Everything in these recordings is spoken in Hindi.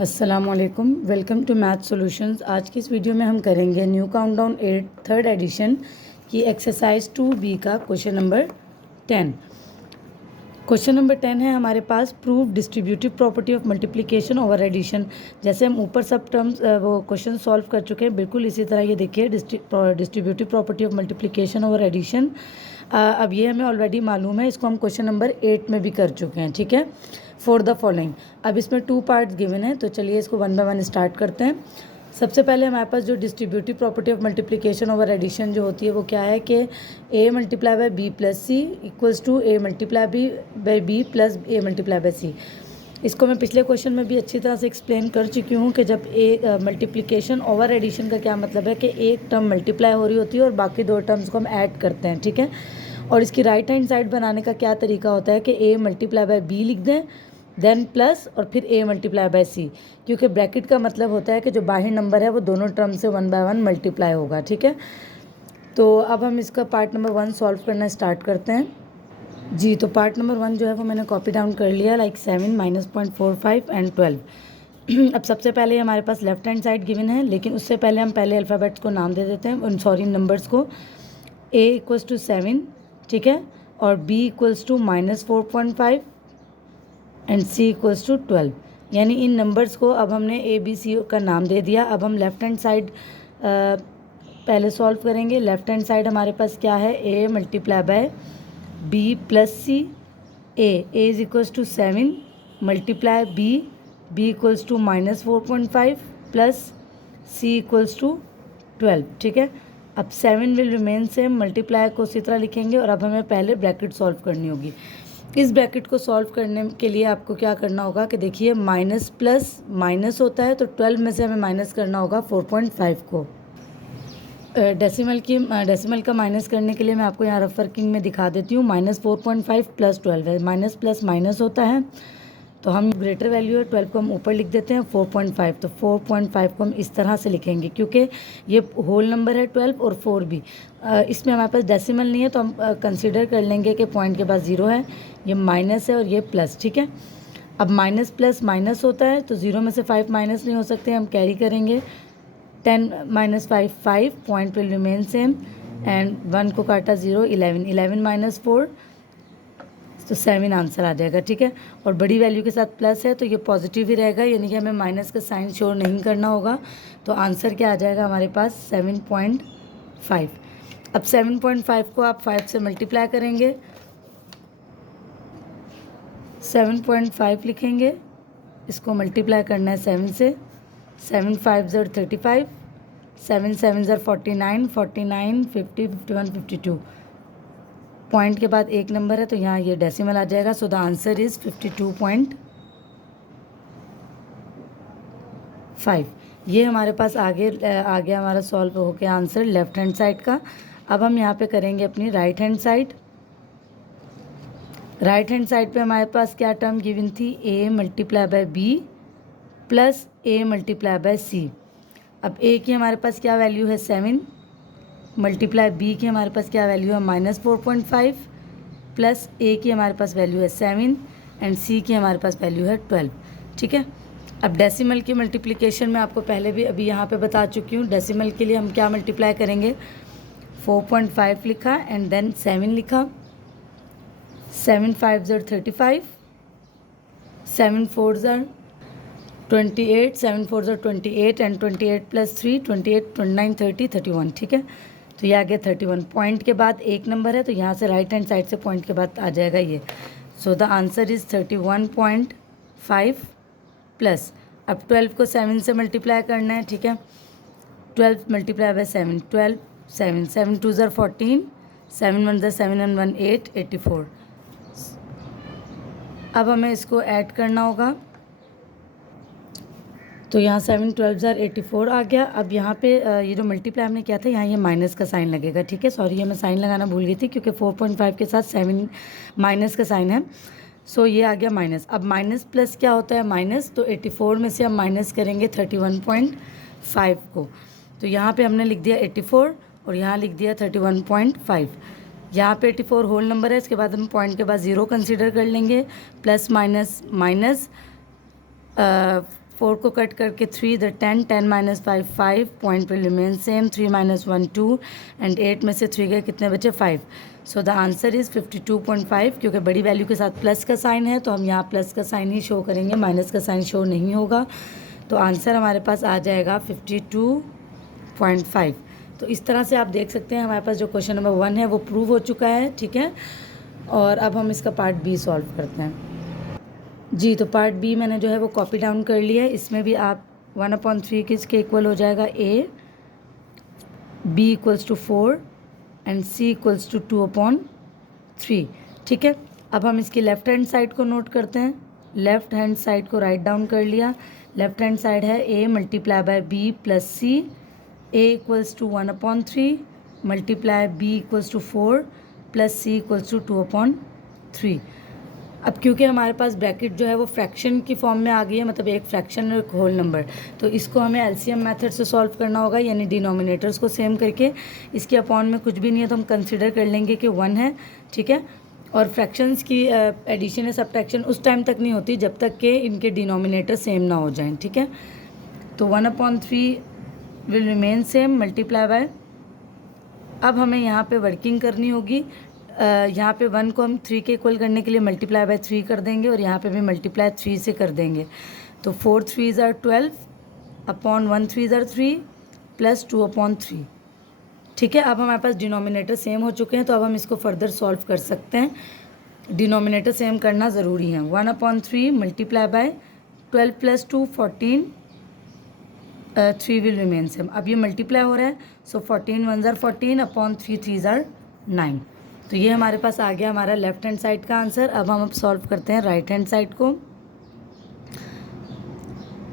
अस्सलामुअलैकुम, वेलकम टू मैथ सॉल्यूशंस। आज की इस वीडियो में हम करेंगे न्यू काउंटडाउन 8 थर्ड एडिशन की एक्सरसाइज 2B का क्वेश्चन नंबर 10। क्वेश्चन नंबर 10 है हमारे पास, prove distributive property of multiplication over addition. जैसे हम ऊपर सब टर्म्स वो क्वेश्चन सॉल्व कर चुके हैं, बिल्कुल इसी तरह ये देखिए distributive property of multiplication over addition. अब ये हमें ऑलरेडी मालूम है, इसको हम क्वेश्चन नंबर 8 में भी कर चुके हैं। ठीक है, फॉर द फॉलोइंग। अब इसमें 2 पार्ट्स गिवन है, तो चलिए इसको वन बाय वन स्टार्ट करते हैं। सबसे पहले हमारे पास जो distributive property of multiplication over addition जो होती है वो क्या है कि a multiply by b plus C equals to a multiply by b plus a multiply by C. इसको मैं पिछले क्वेश्चन में भी अच्छी तरह से एक्सप्लेन कर चुकी हूँ कि जब मल्टीप्लिकेशन ओवर एडिशन का क्या मतलब है कि एक टर्म मल्टीप्लाई हो रही होती है और बाकी दो टर्म्स को हम ऐड करते हैं। ठीक है, और इसकी राइट हैंड साइड बनाने का क्या तरीका होता है कि a मल्टीप्लाई बाय b लिख दें, देन प्लस और फिर a मल्टीप्लाई बाय सी, क्योंकि ब्रैकेट का मतलब होता है कि जो बाहर नंबर है वो दोनों टर्म से 1 बाय 1 मल्टीप्लाई होगा। ठीक है, तो अब हम इसका पार्ट नंबर 1 सॉल्व करना स्टार्ट करते हैं जी। तो पार्ट नंबर 1 जो है वो मैंने कॉपी डाउन कर लिया, लाइक 7 -0.45 एंड 12। अब सबसे पहले हमारे पास लेफ्ट हैंड साइड गिवन है, लेकिन उससे पहले हम पहले अल्फ़ाबेट्स को नाम दे देते हैं, सॉरी नंबर्स को। a इक्वल्स टू 7, ठीक है, और b equals to -4.5 and c equals to 12। यानी इन नंबर्स को अब हमने a b c का नाम दे दिया। अब हम लेफ़्ट हैंड साइड पहले सॉल्व करेंगे। लेफ़्ट हैंड साइड हमारे पास क्या है, a multiply by b plus C. a is equals to 7 multiply b equals to -4.5 plus c equals to 12। ठीक है, अब 7 विल रिमेन सेम, मल्टीप्लाई को उसी तरह लिखेंगे और अब हमें पहले ब्रैकेट सॉल्व करनी होगी। इस ब्रैकेट को सॉल्व करने के लिए आपको क्या करना होगा कि देखिए माइनस प्लस माइनस होता है, तो 12 में से हमें माइनस करना होगा 4.5 को। डेसिमल का माइनस करने के लिए मैं आपको यहाँ रफ वर्किंग में दिखा देती हूँ। -4.5 प्लस 12 है, माइनस प्लस माइनस होता है, तो हम ग्रेटर वैल्यू है 12 को हम ऊपर लिख देते हैं 4.5, तो 4.5 को हम इस तरह से लिखेंगे क्योंकि ये होल नंबर है 12 और 4 भी। इसमें हमारे पास डेसिमल नहीं है, तो हम कंसीडर कर लेंगे कि पॉइंट के पास 0 है, ये माइनस है और ये प्लस। ठीक है, अब माइनस प्लस माइनस होता है, तो 0 में से 5 माइनस नहीं हो सकते, हम कैरी करेंगे। 10 - 5 5, point will remain same, and 1 को काटा 0, 11 11 - 4, तो 7 आंसर आ जाएगा। ठीक है, और बड़ी वैल्यू के साथ प्लस है तो ये पॉजिटिव ही रहेगा, यानी कि हमें माइनस का साइन शो नहीं करना होगा। तो आंसर क्या आ जाएगा हमारे पास, 7.5। अब 7.5 को आप 5 से मल्टीप्लाई करेंगे, 7.5 लिखेंगे, इसको मल्टीप्लाई करना है 7 से। 7 5 ज़र 35, 7 7 ज़र 49, 49 50 51 52। पॉइंट के बाद एक नंबर है तो यहाँ ये डेसिमल आ जाएगा, सो द आंसर इज़ 52.5। ये हमारे पास आ गया हमारा सॉल्व हो गया आंसर लेफ्ट हैंड साइड का। अब हम यहाँ पे करेंगे अपनी right hand side. Right hand side पे हमारे पास क्या टर्म गिवन थी, a multiply by b plus a multiply bye c। अब a की हमारे पास क्या वैल्यू है 7, मल्टीप्लाई b की हमारे पास क्या वैल्यू है -4.5, प्लस a की हमारे पास वैल्यू है 7 एंड c की हमारे पास वैल्यू है 12। ठीक है, अब डेसिमल की मल्टीप्लिकेशन में आपको पहले भी अभी यहाँ पे बता चुकी हूँ। डेसिमल के लिए हम क्या मल्टीप्लाई करेंगे, 4.5 लिखा एंड देन 7 लिखा, 7 5 ज़र 35, 7 4 ज़र 28, 7 4 ज़र 28 एंड 28 प्लस 3 28 29 30 31। ठीक है, तो ये आ गया 31। पॉइंट के बाद एक नंबर है, तो यहाँ से राइट हैंड साइड से पॉइंट के बाद आ जाएगा ये, so the answer is 31.5 plus. अब 12 को 7 से मल्टीप्लाई करना है। ठीक है, 12 मल्टीप्लाई बाय 7, 12 7 7 2 ज़र 14, 7 1 ज़र 7 and 1 8 84। अब हमें इसको ऐड करना होगा, तो यहाँ 7 12 ज़र 84 आ गया। अब यहाँ पे ये जो मल्टीप्लाई हमने किया था, यहाँ ये माइनस का साइन लगेगा। ठीक है, सॉरी ये मैं साइन लगाना भूल गई थी क्योंकि 4.5 के साथ 7 माइनस का साइन है, सो ये आ गया माइनस। अब माइनस प्लस क्या होता है, माइनस, तो 84 में से हम माइनस करेंगे 31.5 को, तो यहाँ पे हमने लिख दिया 84 और यहाँ लिख दिया 31.5। यहाँ पे 84 होल नंबर है, इसके बाद हम पॉइंट के बाद 0 कंसीडर कर लेंगे, प्लस माइनस माइनस 4 को कट करके 3, the 10, 10 minus 5, 5, point will remain same, 3 minus 1, 2 and 8 में से 3 गए, कितने बचे? 5। So the answer is 52.5। क्योंकि बड़ी वैल्यू के साथ प्लस का साइन है तो हम यहाँ प्लस का साइन ही शो करेंगे, माइनस का साइन शो नहीं होगा। तो आंसर हमारे पास आ जाएगा 52.5। तो इस तरह से आप देख सकते हैं हमारे पास जो क्वेश्चन नंबर 1 है वो प्रूव हो चुका है, ठीक है। और अब हम इसका पार्ट बी सॉल्व करते हैं। जी, तो पार्ट बी मैंने जो है वो कॉपी डाउन कर लिया है। इसमें भी आप 1/3 किसके इक्वल हो जाएगा? A, B equals to 4 and C equals to 2/3, ठीक है। अब हम इसकी लेफ्ट हैंड साइड को नोट करते हैं। लेफ्ट हैंड साइड को राइट डाउन कर लिया। लेफ्ट हैंड साइड है A multiply by B plus C, A equals to 1/3 multiply B equals to 4 plus C equals to 2/3। अब क्योंकि हमारे पास ब्रैकेट जो है वो फ्रैक्शन की फॉर्म में आ गई है, मतलब एक फ्रैक्शन और एक होल नंबर, तो इसको हमें एलसीएम मेथड से सॉल्व करना होगा, यानी डिनोमिनेटर्स को सेम करके। इसके अपॉन में कुछ भी नहीं है तो हम कंसिडर कर लेंगे कि 1 है, ठीक है। और फ्रैक्शंस की एडिशन या सब्ट्रैक्शन उस टाइम तक नहीं होती जब तक कि इनके डिनोमिनेटर सेम ना हो जाएं, ठीक है। तो 1/3 will remain same multiply by, अब हमें यहाँ पे वर्किंग करनी होगी। यहाँ पे 1 को हम 3 के इक्वल करने के लिए मल्टीप्लाई बाय 3 कर देंगे और यहाँ पे भी मल्टीप्लाई 3 से कर देंगे। तो 4 3s are 12 upon 1 3s are 3 plus 2/3, ठीक है। अब हमारे पास डिनोमिनेटर सेम हो चुके हैं तो अब हम इसको फर्दर सॉल्व कर सकते हैं। डिनोमिनेटर सेम करना ज़रूरी है। 1/3 multiply bye 12 plus 2 14, 3 will remain same. अब ये मल्टीप्लाई हो रहा है, सो 14 1s are 14 upon 3 3s are 9। तो ये हमारे पास आ गया हमारा लेफ्ट हैंड साइड का आंसर। अब हम सॉल्व करते हैं राइट हैंड साइड को।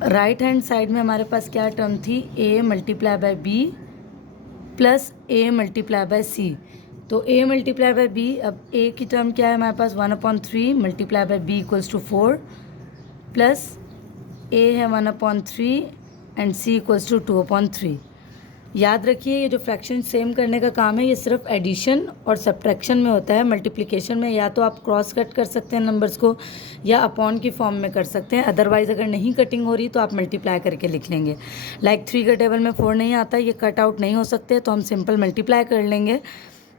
राइट हैंड साइड में हमारे पास क्या टर्म थी? A multiply by B plus A multiply by C. तो ए मल्टीप्लाई बाय बी, अब ए की टर्म क्या है हमारे पास? 1/3 multiply by B equals to 4 plus A है 1/3 एंड सी इक्वल्स टू 2/3। याद रखिए ये जो फ्रैक्शन सेम करने का काम है ये सिर्फ एडिशन और सब्ट्रैक्शन में होता है। मल्टीप्लिकेशन में या तो आप क्रॉस कट कर सकते हैं नंबर्स को या अपॉन की फॉर्म में कर सकते हैं। अदरवाइज़ अगर नहीं कटिंग हो रही तो आप मल्टीप्लाई करके लिख लेंगे। लाइक 3 का टेबल में 4 नहीं आता, ये कट आउट नहीं हो सकते तो हम सिंपल मल्टीप्लाई कर लेंगे।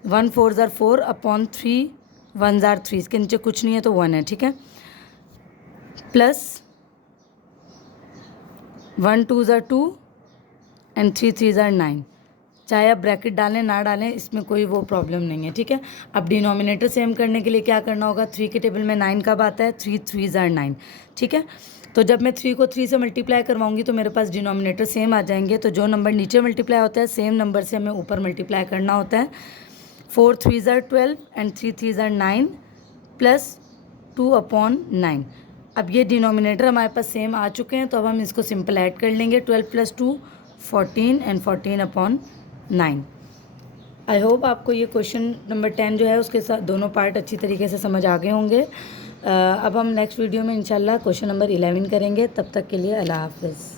1 4s are 4 upon 3 1s are 3, इसके नीचे कुछ नहीं है तो 1 है, ठीक है। Plus 1 2s are 2 and 3 3s are 9। चाहे आप ब्रैकेट डालें ना डालें इसमें कोई वो प्रॉब्लम नहीं है, ठीक है। अब डिनोमिनेटर सेम करने के लिए क्या करना होगा? 3 के टेबल में 9 कब आता है? 3 3s are 9, ठीक है। तो जब मैं 3 को 3 से मल्टीप्लाई करवाऊंगी तो मेरे पास डिनोमिनेटर सेम आ जाएंगे। तो जो नंबर नीचे मल्टीप्लाई होता है सेम नंबर से हमें ऊपर मल्टीप्लाई करना होता है। 4 3s are 12 and 3 3s are 9 plus 2/9। अब ये डिनोमिनेटर हमारे पास सेम आ चुके हैं तो अब हम इसको सिंपल ऐड कर लेंगे। 12 प्लस 2 14 एंड 14/9। आई होप आपको ये क्वेश्चन नंबर 10 जो है उसके साथ दोनों पार्ट अच्छी तरीके से समझ आ गए होंगे। अब हम नेक्स्ट वीडियो में इंशाल्लाह क्वेश्चन नंबर 11 करेंगे। तब तक के लिए अल्लाह हाफ़िज़।